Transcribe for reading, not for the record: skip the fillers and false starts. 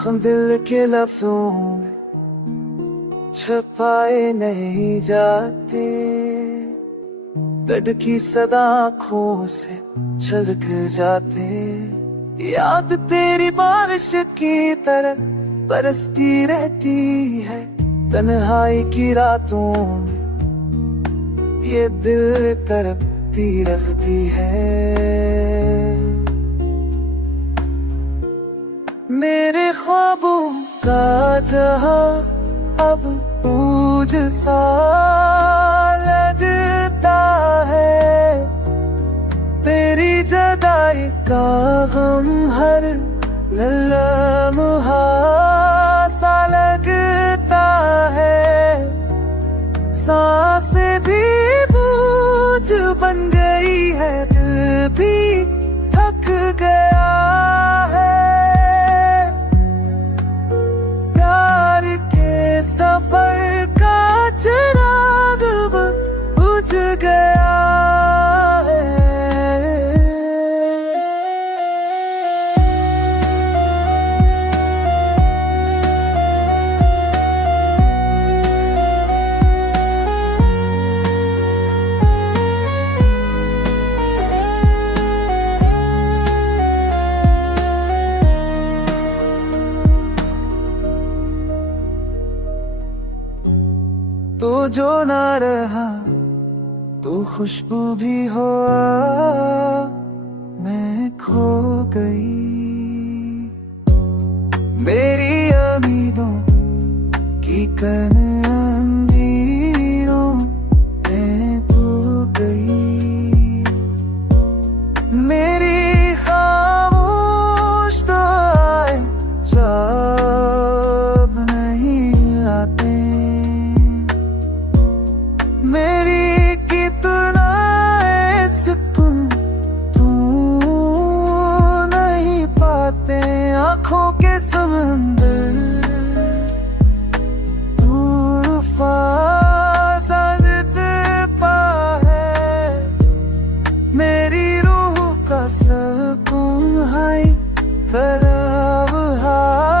जख्म दिल के लफ्जों में छुपाए नहीं जाते, दर्द की सदा आँखों से छलक जाते। याद तेरी बारिश की तरह बरसती रहती है तन्हाई की रातों में, ये दिल तड़पती रहती है। मेरे ख्वाबों का जहां अब पूज सा लगता है, तेरी जुदाई का गम हर लम्हा सा लगता है। सांसें भी बोझ बन गई है, दिल भी थक गया है। प्यार के सफर का चिराग बुझ गया है। तो जो ना रहा तो खुशबू भी हो, मैं खो गई। मेरी उम्मीदों की कन अंधेरों में खो गई। मेरी खामोश दुआएं जब नहीं आते, मेरी कितना सुकून तू नहीं पाते। आँखों के समंदर तूफान सजता है, मेरी रूह का सुकून है खराब हाल